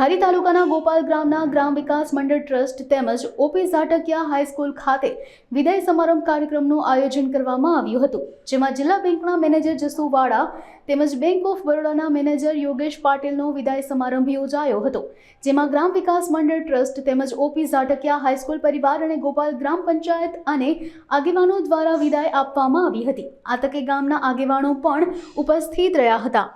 ધારી તાલુકાના ગોપાલ ગ્રામના ગ્રામ વિકાસ મંડળ ટ્રસ્ટ તેમજ ઓપી ઝાટકિયા હાઈસ્કૂલ ખાતે વિદાય સમારંભ કાર્યક્રમનું આયોજન કરવામાં આવ્યું હતું, જેમાં જિલ્લા બેંકના મેનેજર જસુ વાડા તેમજ બેંક ઓફ બરોડાના મેનેજર યોગેશ પાટીલનો વિદાય સમારંભ યોજાયો હતો, જેમાં ગ્રામ વિકાસ મંડળ ટ્રસ્ટ તેમજ ઓપી ઝાટકિયા હાઈસ્કૂલ પરિવાર અને ગોપાલ ગ્રામ પંચાયત અને આગેવાનો દ્વારા વિદાય આપવામાં આવી હતી। આ તકે ગામના આગેવાનો પણ ઉપસ્થિત રહ્યા હતા।